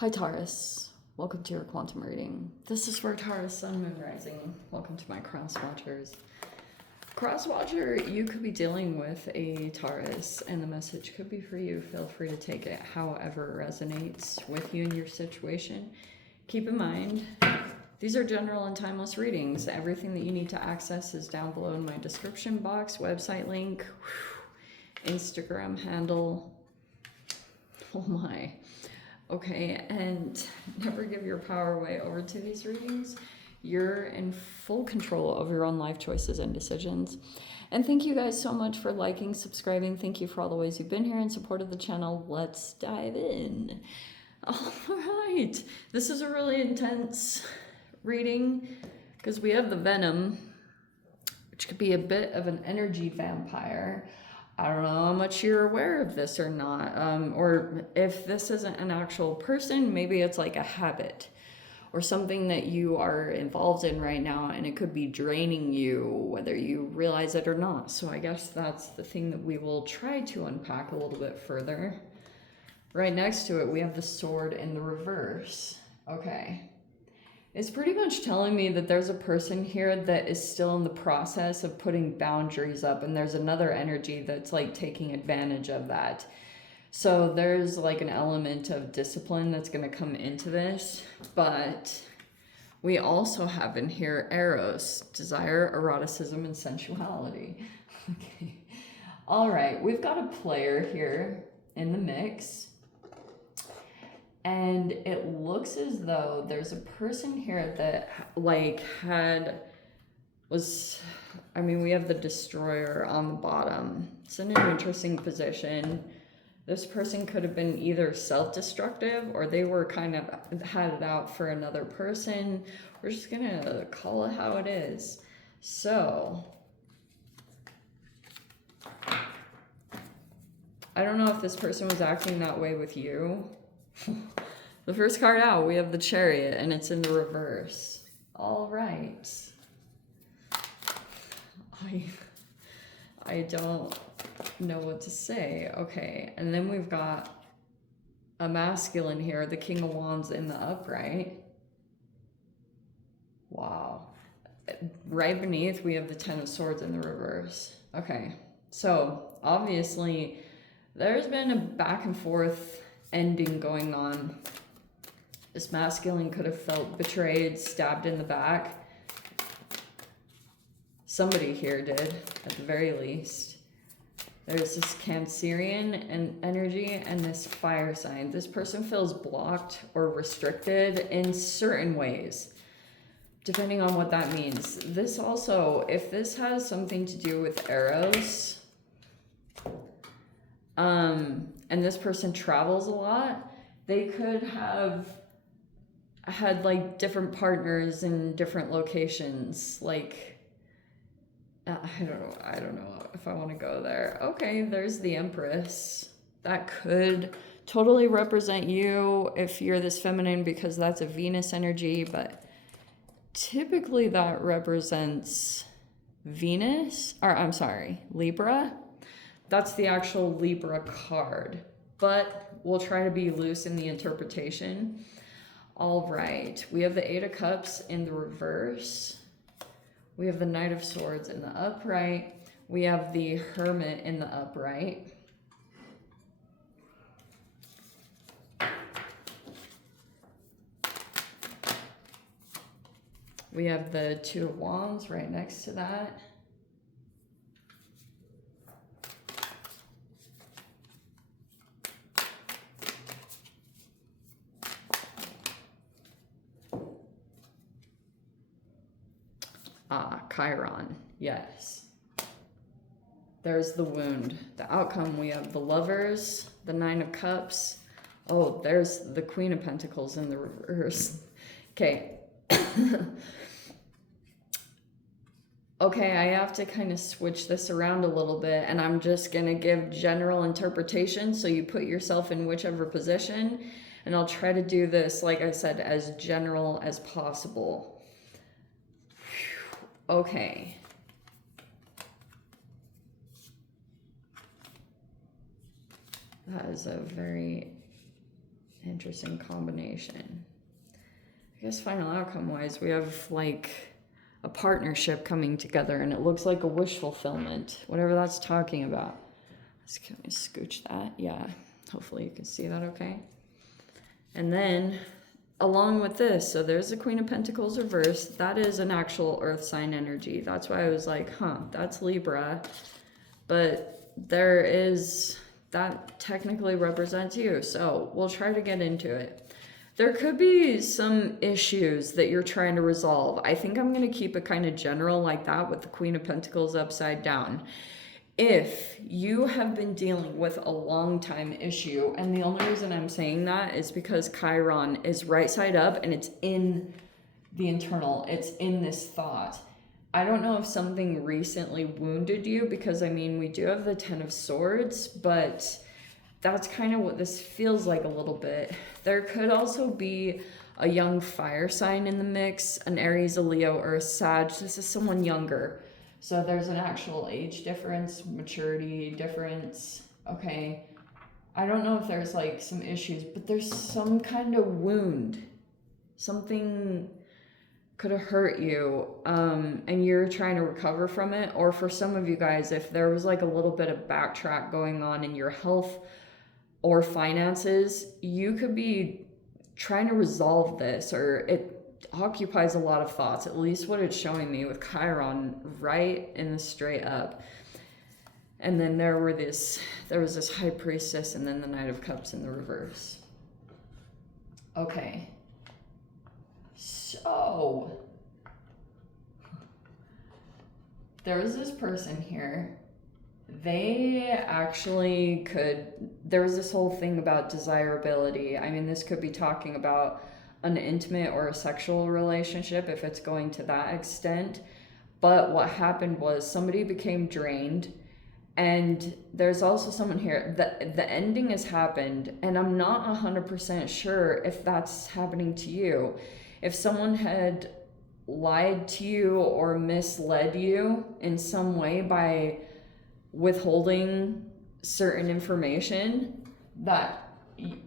Hi Taurus, welcome to your quantum reading. This is for Taurus, Sun, Moon, Rising. Welcome to my cross watchers. Cross watcher, you could be dealing with a Taurus and the message could be for you. Feel free to take it however it resonates with you and your situation. Keep in mind, these are general and timeless readings. Everything that you need to access is down below in my description box, website link, Instagram handle. Oh my. Okay, and never give your power away over to these readings. You're in full control of your own life choices and decisions. And thank you guys so much for liking, subscribing. Thank you for all the ways you've been here and supported the channel. Let's dive in. All right, this is a really intense reading because we have the Venom, which could be a bit of an energy vampire. I don't know how much you're aware of this or not, or if this isn't an actual person, maybe it's like a habit or something that you are involved in right now, and it could be draining you, whether you realize it or not. So I guess that's the thing that we will try to unpack a little bit further. Right next to it, we have the sword in the reverse. Okay. It's pretty much telling me that there's a person here that is still in the process of putting boundaries up, and there's another energy that's like taking advantage of that. So there's like an element of discipline that's going to come into this, but we also have in here Eros, desire, eroticism, and sensuality. Okay. All right, we've got a player here in the mix. And it looks as though there's a person here that like we have the destroyer on the bottom. It's in an interesting position. This person could have been either self-destructive or they were kind of had it out for another person. We're just gonna call it how it is. So I don't know if this person was acting that way with you. The first card out, we have the Chariot, and it's in the reverse. All right. I don't know what to say. Okay, and then we've got a masculine here, the King of Wands in the upright. Wow. Right beneath, we have the Ten of Swords in the reverse. Okay, so obviously there's been a back and forth ending going on. This masculine could have felt betrayed, stabbed in the back. Somebody here did, at the very least. There's this Cancerian and energy and this fire sign. This person feels blocked or restricted in certain ways, depending on what that means. This also, if this has something to do with Eros, and this person travels a lot, they could have had like different partners in different locations. Like, I don't know if I want to go there. Okay, there's the Empress. That could totally represent you if you're this feminine, because that's a Venus energy, but typically that represents Venus, or I'm sorry, Libra. That's the actual Libra card, but we'll try to be loose in the interpretation. All right, we have the Eight of Cups in the reverse. We have the Knight of Swords in the upright. We have the Hermit in the upright. We have the Two of Wands right next to that. Chiron, yes. There's the wound. The outcome, we have the Lovers, the Nine of Cups. Oh, there's the Queen of Pentacles in the reverse. Okay. Okay, I have to kind of switch this around a little bit, and I'm just going to give general interpretation, so you put yourself in whichever position, and I'll try to do this, like I said, as general as possible. Okay. That is a very Interesting combination. I guess final outcome wise, we have like a partnership coming together, and it looks like a wish fulfillment, whatever that's talking about. Can we scooch that? Yeah, hopefully you can see that okay. And then along with this, so there's the Queen of Pentacles reversed. That is an actual earth sign energy. That's why I was like, that's Libra. But there is, that technically represents you. So we'll try to get into it. There could be some issues that you're trying to resolve. I think I'm going to keep it kind of general like that with the Queen of Pentacles upside down. If you have been dealing with a long time issue, and the only reason I'm saying that is because Chiron is right side up and it's in the internal, it's in this thought. I don't know if something recently wounded you, because I mean, we do have the Ten of Swords, but that's kind of what this feels like a little bit. There could also be a young fire sign in the mix, an Aries, a Leo, or a Sag. This is someone younger. So there's an actual age difference, maturity difference. Okay. I don't know if there's like some issues, but there's some kind of wound. Something could have hurt you, and you're trying to recover from it. Or for some of you guys, if there was like a little bit of backtrack going on in your health or finances, you could be trying to resolve this, or it occupies a lot of thoughts, at least what it's showing me with Chiron right in the straight up. And then there was this High Priestess, and then the Knight of Cups in the reverse. Okay. So there was this person here. They actually there was this whole thing about desirability. I mean, this could be talking about an intimate or a sexual relationship if it's going to that extent. But what happened was somebody became drained, and there's also someone here. The ending has happened, and I'm not 100% sure if that's happening to you. If someone had lied to you or misled you in some way by withholding certain information, that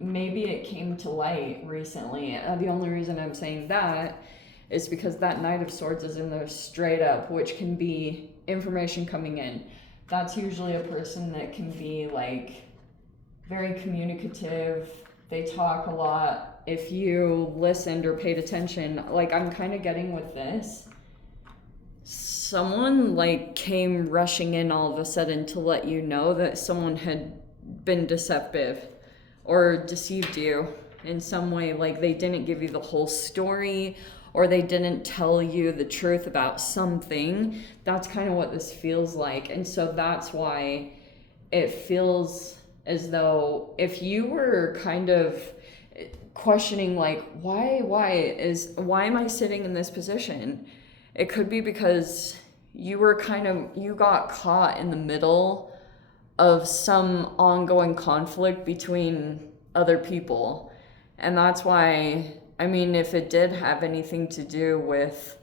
maybe it came to light recently. The only reason I'm saying that is because that Knight of Swords is in there straight up, which can be information coming in. That's usually a person that can be like very communicative. They talk a lot. If you listened or paid attention, like I'm kind of getting with this, someone like came rushing in all of a sudden to let you know that someone had been deceptive or deceived you in some way. Like they didn't give you the whole story, or they didn't tell you the truth about something. That's kind of what this feels like. And so that's why it feels as though if you were kind of questioning like, why am I sitting in this position? It could be because you got caught in the middle of some ongoing conflict between other people. And that's why, I mean, if it did have anything to do with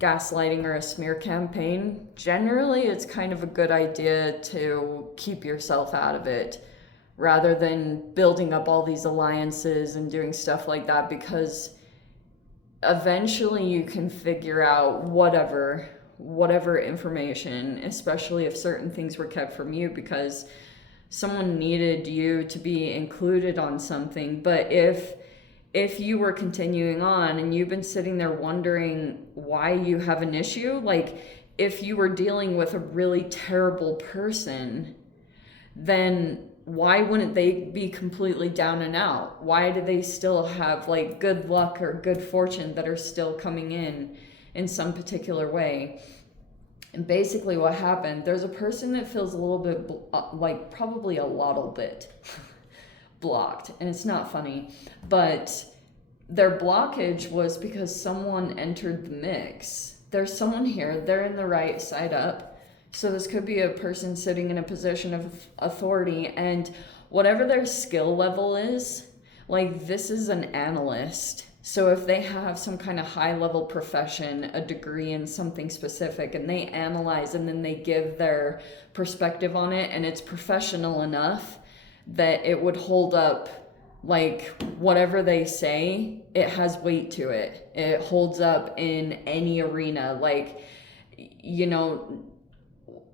gaslighting or a smear campaign, generally it's kind of a good idea to keep yourself out of it rather than building up all these alliances and doing stuff like that, because eventually you can figure out whatever information, especially if certain things were kept from you because someone needed you to be included on something. But if you were continuing on and you've been sitting there wondering why you have an issue, like if you were dealing with a really terrible person, then why wouldn't they be completely down and out? Why do they still have like good luck or good fortune that are still coming in some particular way? And basically what happened, there's a person that feels a little bit like probably a little bit blocked, and it's not funny, but their blockage was because someone entered the mix. There's someone here, they're in the right side up. So this could be a person sitting in a position of authority, and whatever their skill level is, like this is an analyst. So if they have some kind of high level profession, a degree in something specific, and they analyze and then they give their perspective on it, and it's professional enough that it would hold up like whatever they say, it has weight to it. It holds up in any arena. Like, you know,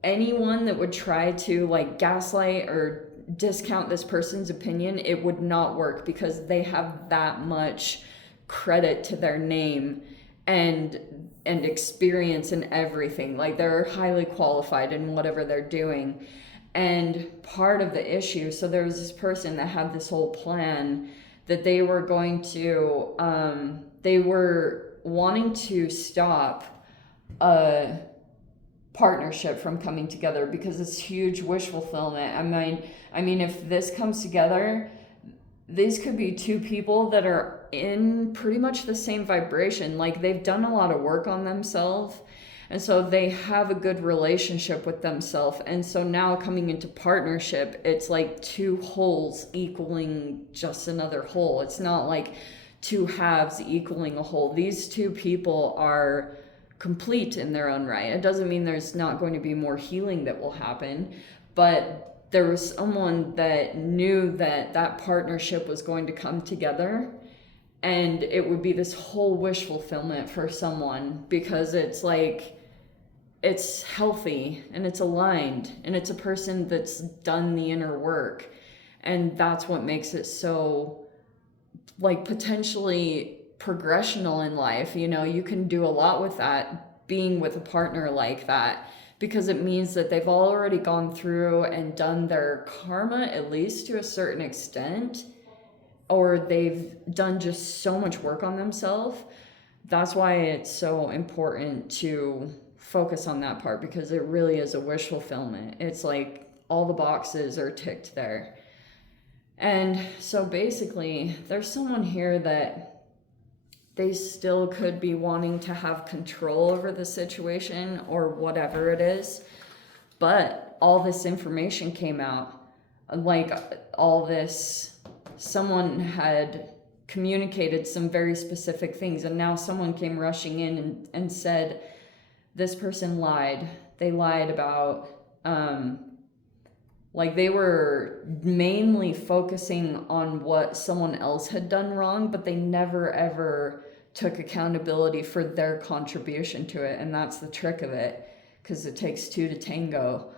anyone that would try to like gaslight or discount this person's opinion, it would not work because they have that much credit to their name and experience and everything. Like, they're highly qualified in whatever they're doing. And part of the issue, so there was this person that had this whole plan that they were going to they were wanting to stop a partnership from coming together because it's huge wish fulfillment. I mean, if this comes together, these could be two people that are in pretty much the same vibration. Like, they've done a lot of work on themselves, and so they have a good relationship with themselves. And so now coming into partnership, it's like two wholes equaling just another whole. It's not like two halves equaling a whole. These two people are complete in their own right. It doesn't mean there's not going to be more healing that will happen, but there was someone that knew that that partnership was going to come together, and it would be this whole wish fulfillment for someone because it's like, it's healthy and it's aligned and it's a person that's done the inner work. And that's what makes it so like potentially progressional in life. You know, you can do a lot with that, being with a partner like that, because it means that they've already gone through and done their karma, at least to a certain extent, or they've done just so much work on themselves. That's why it's so important to focus on that part, because it really is a wish fulfillment. It's like all the boxes are ticked there. And so basically, there's someone here that they still could be wanting to have control over the situation or whatever it is. But all this information came out. Like, all this, someone had communicated some very specific things, and now someone came rushing in and said, this person lied. They lied about, like, they were mainly focusing on what someone else had done wrong, but they never ever took accountability for their contribution to it. And that's the trick of it, because it takes two to tango.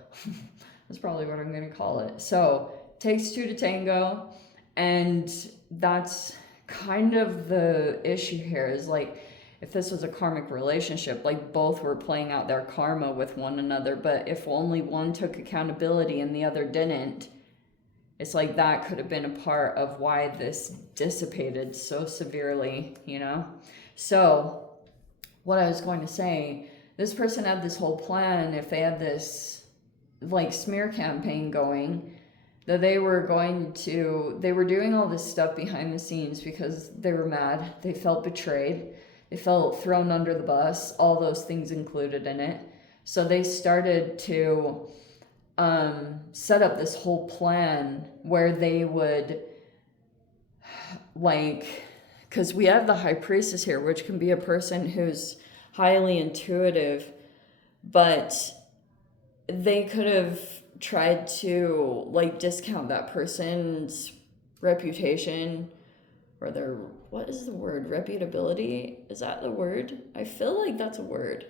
That's probably what I'm going to call it. So, takes two to tango, and that's kind of the issue here, is like, if this was a karmic relationship, like, both were playing out their karma with one another, but if only one took accountability and the other didn't, it's like that could have been a part of why this dissipated so severely, you know? So, what I was going to say, this person had this whole plan, if they had this, like, smear campaign going, that they were doing all this stuff behind the scenes because they were mad, they felt betrayed, they felt thrown under the bus, all those things included in it. So they started to set up this whole plan where they would, like, because we have the High Priestess here, which can be a person who's highly intuitive, but they could have tried to, like, discount that person's reputation, or their, what is the word? Reputability? Is that the word? I feel like that's a word.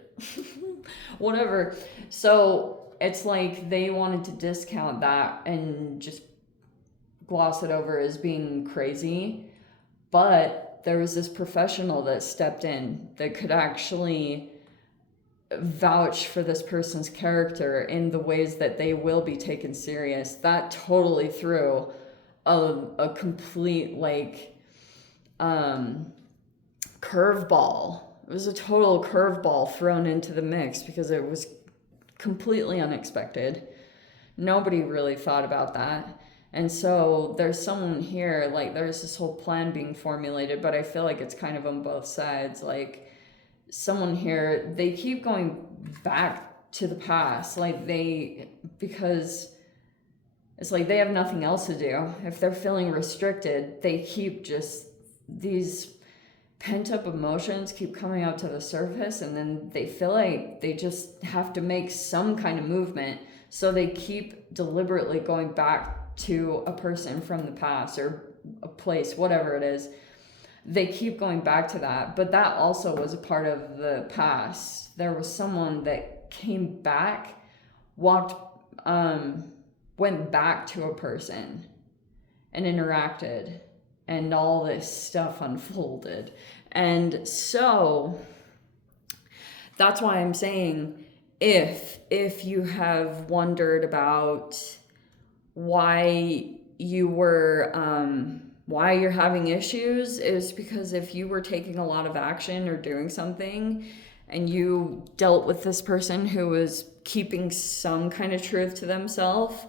Whatever. So it's like they wanted to discount that and just gloss it over as being crazy. But there was this professional that stepped in that could actually vouch for this person's character in the ways that they will be taken serious. That totally threw a complete, like, curveball. It was a total curveball thrown into the mix because it was completely unexpected. Nobody really thought about that. And so there's someone here, like, there's this whole plan being formulated, but I feel like it's kind of on both sides. Like, someone here, they keep going back to the past, like, because it's like they have nothing else to do. If they're feeling restricted, they keep just, these pent-up emotions keep coming out to the surface, and then they feel like they just have to make some kind of movement, so they keep deliberately going back to a person from the past, or a place, whatever it is. They keep going back to that, but that also was a part of the past. There was someone that came back, went back to a person and interacted, and all this stuff unfolded. And so that's why I'm saying, if you have wondered about why you're having issues, is because if you were taking a lot of action or doing something and you dealt with this person who was keeping some kind of truth to themselves,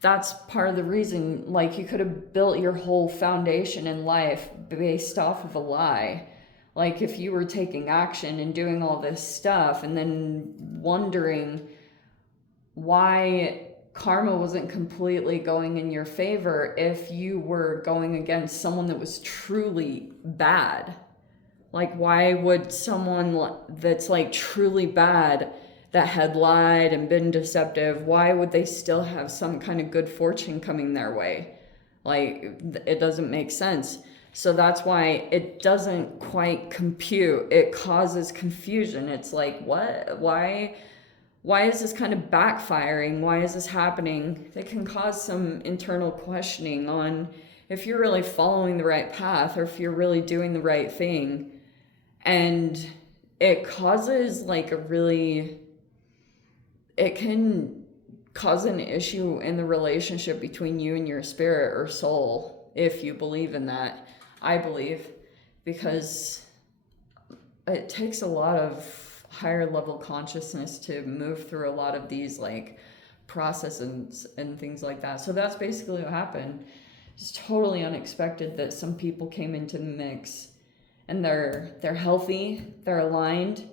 that's part of the reason. Like, you could have built your whole foundation in life based off of a lie. Like, if you were taking action and doing all this stuff and then wondering why karma wasn't completely going in your favor, if you were going against someone that was truly bad. Like, why would someone that's like truly bad, that had lied and been deceptive, why would they still have some kind of good fortune coming their way? Like, it doesn't make sense. So that's why it doesn't quite compute. It causes confusion. It's like, what? Why is this kind of backfiring? Why is this happening? It can cause some internal questioning on if you're really following the right path or if you're really doing the right thing. And it causes like it can cause an issue in the relationship between you and your spirit or soul, if you believe in that. I believe, because it takes a lot of higher level consciousness to move through a lot of these like processes and things like that. So that's basically what happened. It's totally unexpected that some people came into the mix, and they're healthy, they're aligned,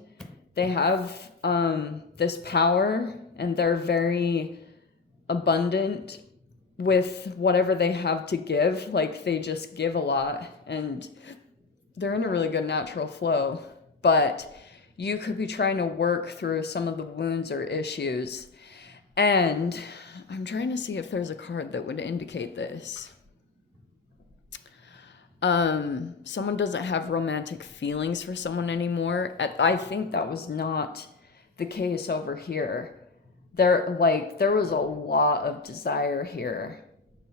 they have this power, and they're very abundant with whatever they have to give. Like, they just give a lot, and they're in a really good natural flow. But you could be trying to work through some of the wounds or issues. And I'm trying to see if there's a card that would indicate this. Someone doesn't have romantic feelings for someone anymore. I think that was not the case over here. There was a lot of desire here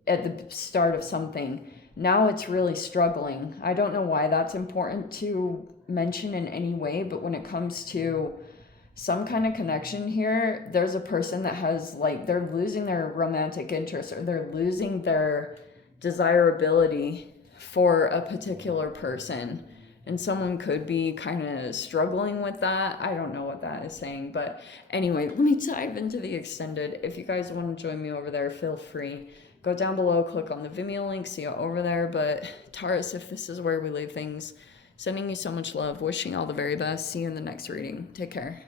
at the start of something. Now it's really struggling. I don't know why that's important to mention in any way, but when it comes to some kind of connection here, there's a person that has they're losing their romantic interest, or they're losing their desirability for a particular person. And someone could be kind of struggling with that. I don't know what that is saying. But anyway, let me dive into the extended. If you guys want to join me over there, feel free. Go down below, click on the Vimeo link, see you over there. But Taurus, if this is where we leave things, sending you so much love, wishing you all the very best. See you in the next reading. Take care.